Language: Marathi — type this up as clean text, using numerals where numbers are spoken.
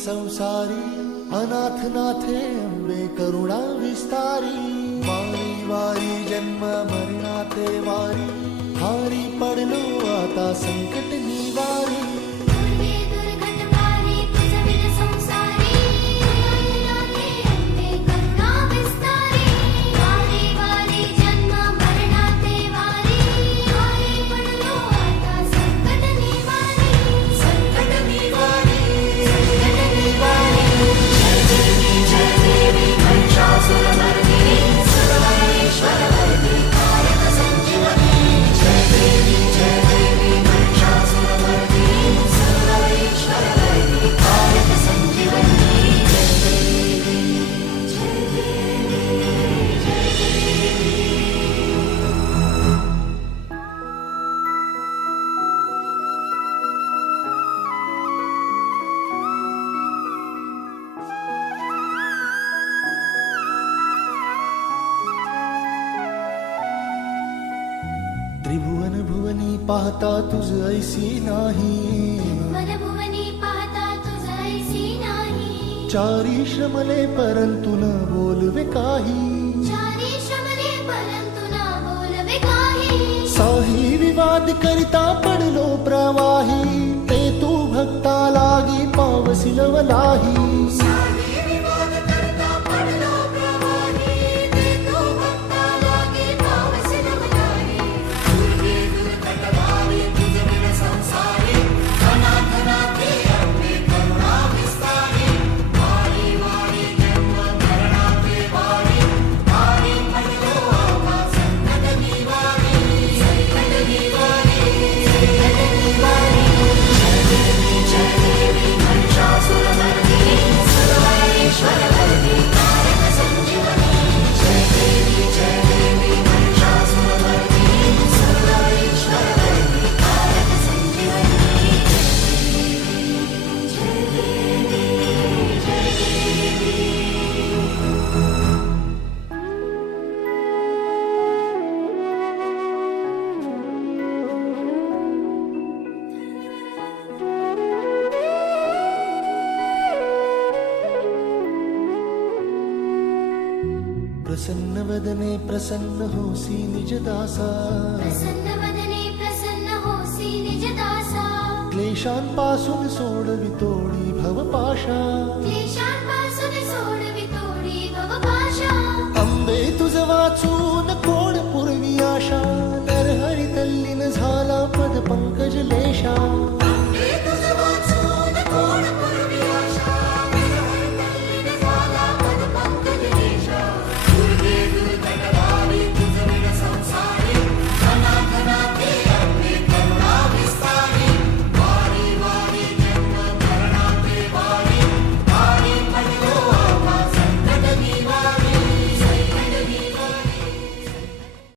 संसारी अनाथ नाथे अंबे करुणा विस्तारी वारी वारी जन्म मरणाते वारी हारी पडलो आता संकट निवारी त्रिभुवन भुवनी पाहता तुझ ऐसी नाही चारी श्रमले परंतु न बोलवे काही साही विवाद करिता पडलो प्रवाही ते तू भक्ता लागी पावसी लवलाही प्रसन्न वदने प्रसन्न होसी निज दासा क्लेशांपासून सोडवितोडी भवपाशा